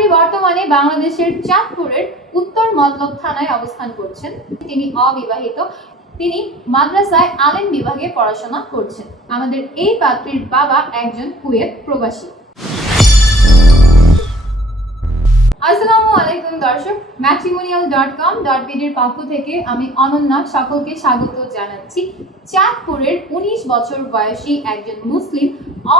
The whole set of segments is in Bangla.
পাত্রী বর্তমানে বাংলাদেশের চাঁদপুরের উত্তর মতলব থানায় অবস্থান করছেন। তিনি অবিবাহিত। তিনি মাদ্রাসায় আলেম বিভাগে পড়াশোনা করছেন। আমাদের এই পাত্রীর বাবা একজন কুয়েত প্রবাসী। আসসালামু আলাইকুম দর্শক। ম্যাট্রিমোনিয়াল ডট কম ডট বিডির পক্ষ থেকে আমি অনন্যা সকলকে স্বাগত জানাচ্ছি। চাঁদপুরের উনিশ বছর বয়সী একজন মুসলিম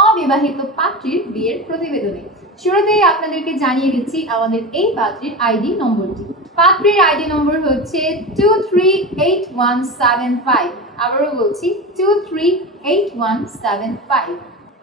অবিবাহিত পাত্রীর বিয়ের প্রতিবেদনে। শুরুতেই আপনাদেরকে জানিয়ে দিচ্ছি আমাদের এই পাত্রীর আইডি নম্বরটি। পাত্রীর আইডি নম্বর হচ্ছে two three eight one seven five আবারও বলছি two three eight one seven five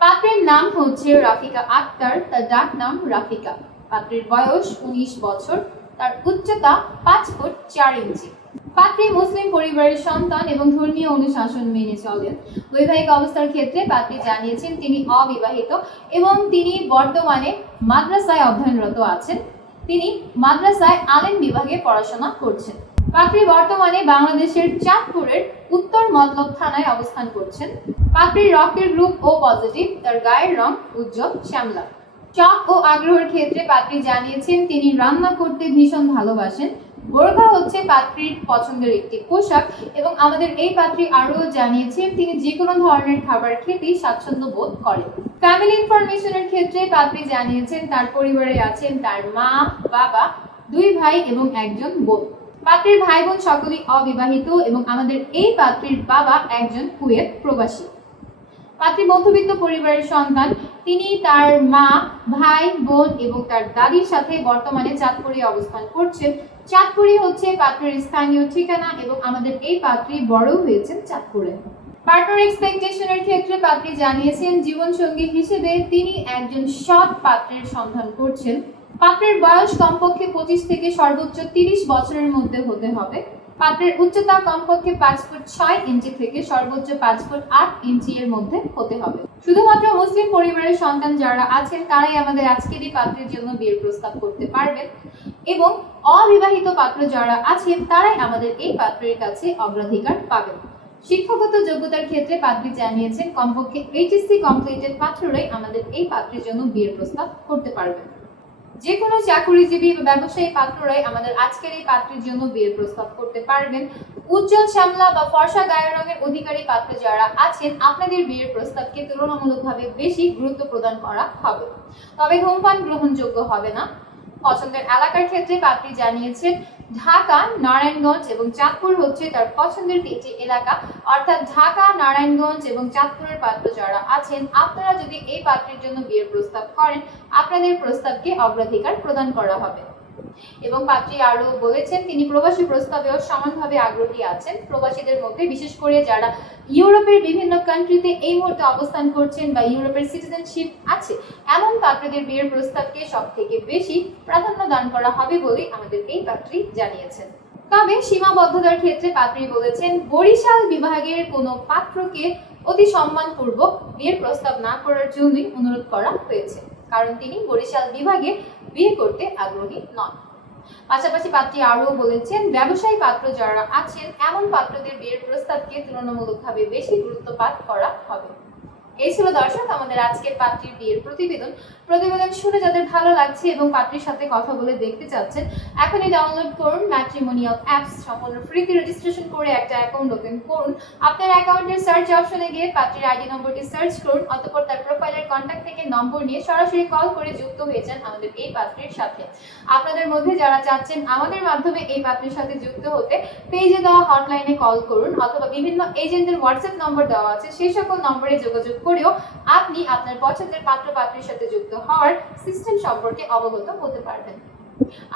পাত্রের নাম হচ্ছে রাফিকা আক্তার, তার ডাক নাম রাফিকা। পাত্রের বয়স উনিশ বছর, তার উচ্চতা পাঁচ ফুট চার ইঞ্চি। পাত্রী মুসলিম পরিবারের সন্তান এবং ধর্মীয় অনুশাসন মেনে চলেন। বৈবাহিক অবস্থার ক্ষেত্রে পাত্রী জানিয়েছেন, তিনি অবিবাহিত এবং তিনি বর্তমানে মাদ্রাসায় অধ্যয়নরত আছেন। তিনি মাদ্রাসায় আলেম বিভাগে পড়াশোনা করছেন। পাত্রী বর্তমানে বাংলাদেশের চাঁদপুরের উত্তর মতলব থানায় অবস্থান করছেন। পাত্রীর রক্তের গ্রুপ ও পজিটিভ, তার গায়ের রং উজ্জ্বল, শ্যামলা। শখ ও আগ্রহের ক্ষেত্রে পাত্রী জানিয়েছেন, তিনি রান্না করতে ভীষণ ভালোবাসেন। বোরখা হচ্ছে পাত্রীর পছন্দের একটি পোশাক এবং আমাদের এই পাত্রী আরও জানিয়েছেন তিনি যে কোনো ধরনের খাবার খেতেই স্বাচ্ছন্দ্য বোধ করেন। ফ্যামিলি ইনফরমেশনের ক্ষেত্রে পাত্রী জানিয়েছেন, তার পরিবারে আছেন তার মা, বাবা, দুই ভাই এবং একজন বোন। পাত্রীর ভাই বোন সকলেই অবিবাহিত এবং আমাদের এই পাত্রীর বাবা একজন কুয়েত প্রবাসী। পাত্রী মধ্যবিত্ত পরিবারের সন্তান তিনি তার মা, ভাই, বোন এবং তার দাদির সাথে বর্তমানে চাঁদপুরে অবস্থান করছেন। চাঁদপুরি হচ্ছে পাত্রের স্থানীয় ঠিকানা এবং আমাদের এই পাত্রী বড় হয়েছেন চাঁদপুরে। পার্টনার এক্সপেকটেশনের ক্ষেত্রে পাত্রী জানিয়েছেন, জীবনসঙ্গী হিসেবে তিনি একজন সৎ পাত্রের সন্ধান করছেন। পাত্রের বয়স কমপক্ষে পঁচিশ থেকে সর্বোচ্চ তিরিশ বছরের মধ্যে হতে হবে। পাত্রের উচ্চতা কমপক্ষে পাঁচ ফুট ছয় ইঞ্চি থেকে সর্বোচ্চ পাঁচ ফুট আট ইঞ্চি এর মধ্যে হতে হবে। শুধুমাত্র মুসলিম পরিবারের সন্তান যারা আছেন, তারাই আমাদের আজকের এই পাত্রের জন্য বিয়ের প্রস্তাব করতে পারবেন। এবং অবিবাহিত পাত্র যারা আছেন, তারাই আমাদের এই পাত্রের কাছে অগ্রাধিকার পাবেন। শিক্ষাগত যোগ্যতার ক্ষেত্রে পাত্রী জানিয়েছেন, কমপক্ষে এইচএসসি কমপ্লিটেড পাত্ররাই আমাদের এই পাত্রের জন্য বিয়ের প্রস্তাব করতে পারবেন। যে কোনো চাকুরিজীবী বা ব্যবসায়ী পাত্ররাই আমাদের আজকের এই পাত্রের জন্য বিয়ের প্রস্তাব করতে পারবেন। উজ্জ্বল শ্যামলা বা ফর্সা গায়ের রঙের অধিকারী পাত্র যারা আছেন, আপনাদের বিয়ের প্রস্তাবকে তুলনামূলকভাবে বেশি গুরুত্ব প্রদান করা হবে। তবে ধূমপান গ্রহণযোগ্য হবে না। পছন্দের এলাকার ক্ষেত্রে পাত্রী জানিয়েছেন, ঢাকা, নারায়ণগঞ্জ এবং চাঁদপুর হচ্ছে তার পছন্দের তিনটি এলাকা। অর্থাৎ ঢাকা, নারায়ণগঞ্জ এবং চাঁদপুরের পাত্র যারা আছেন, আপনারা যদি এই পাত্রের জন্য বিয়ের প্রস্তাব করেন, আপনাদের প্রস্তাবকে অগ্রাধিকার প্রদান করা হবে। এবং পাত্রী আরও বলেছেন, তিনি প্রবাসী প্রস্তাবেও সমানভাবে আগ্রহী আছেন। প্রবাসীদের মধ্যে, বিশেষ করে যারা ইউরোপের বিভিন্ন কান্ট্রিতে এই মুহূর্তে অবস্থান করছেন বা ইউরোপের সিটিজেনশিপ আছে, এমন পাত্রদের বিয়ের প্রস্তাবকে সব থেকে বেশি প্রাধান্য দান করা হবে বলে আমাদের এই পাত্রী জানিয়েছেন। তবে সীমাবদ্ধতার ক্ষেত্রে পাত্রী বলেছেন, বরিশাল বিভাগের কোনো পাত্রকে অতি সম্মানপূর্বক বিয়ের প্রস্তাব না করার জন্যই অনুরোধ করা হয়েছে। কারণ তিনি বরিশাল বিভাগে বিয়ে করতে আগ্রহী নন। পাশাপাশি পাত্রী আরও বলেছেন, ব্যবসায়ী পাত্র যারা আছেন, এমন পাত্রদের বিয়ের প্রস্তাবকে তুলনামূলকভাবে বেশি গুরুত্বপাত করা হবে। এই ছিল দর্শক, আমাদের আজকের পাত্রীর বিয়ের প্রতিবেদন। প্রতিবেদন শুনে যাদের ভালো লাগছে এবং পাত্রীর সাথে কথা বলে দেখতে চাচ্ছেন, এখনই ডাউনলোড করুন ম্যাট্রিমোনিয়াল অ্যাপস সম্পূর্ণ ফ্রিতে রেজিস্ট্রেশন করে একটা অ্যাকাউন্ট ওপেন করুন। আপনার অ্যাকাউন্টের সার্চ অপশনে গিয়ে পাত্রীর আইডি নম্বরটি সার্চ করুন, অতঃপর তার প্রোফাইলের কন্ট্যাক্ট থেকে নম্বর নিয়ে সরাসরি কল করে যুক্ত হয়ে যান আমাদের এই পাত্রীর সাথে। আপনাদের মধ্যে যারা চাচ্ছেন আমাদের মাধ্যমে এই পাত্রীর সাথে যুক্ত হতে পেজে দেওয়া হটলাইনে কল করুন, অথবা বিভিন্ন এজেন্টের হোয়াটসঅ্যাপ নম্বর দেওয়া আছে, সেই সকল নম্বরে যোগাযোগ করেও আপনি আপনার পছন্দের পাত্র পাত্রীর সাথে যুক্ত হওয়ার সিস্টেম সম্পর্কে অবগত হতে পারবেন।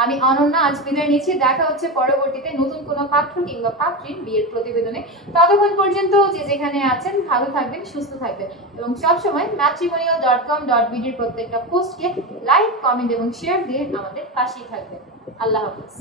আমি অনন্যা আজ বিদায় নিচ্ছি। দেখা হচ্ছে পরবর্তীতে নতুন কোনো পাত্র কিংবা পাত্রীর বিয়ের প্রতিবেদনে। ততক্ষণ পর্যন্ত যে যেখানে আছেন, ভালো থাকবেন, সুস্থ থাকবেন এবং সবসময় ম্যাট্রিমোনিয়াল ডট কম ডট বিডির প্রত্যেকটা পোস্টকে লাইক কমেন্ট এবং শেয়ার দিয়ে আমাদের পাশেই থাকবেন। আল্লাহ হাফিজ।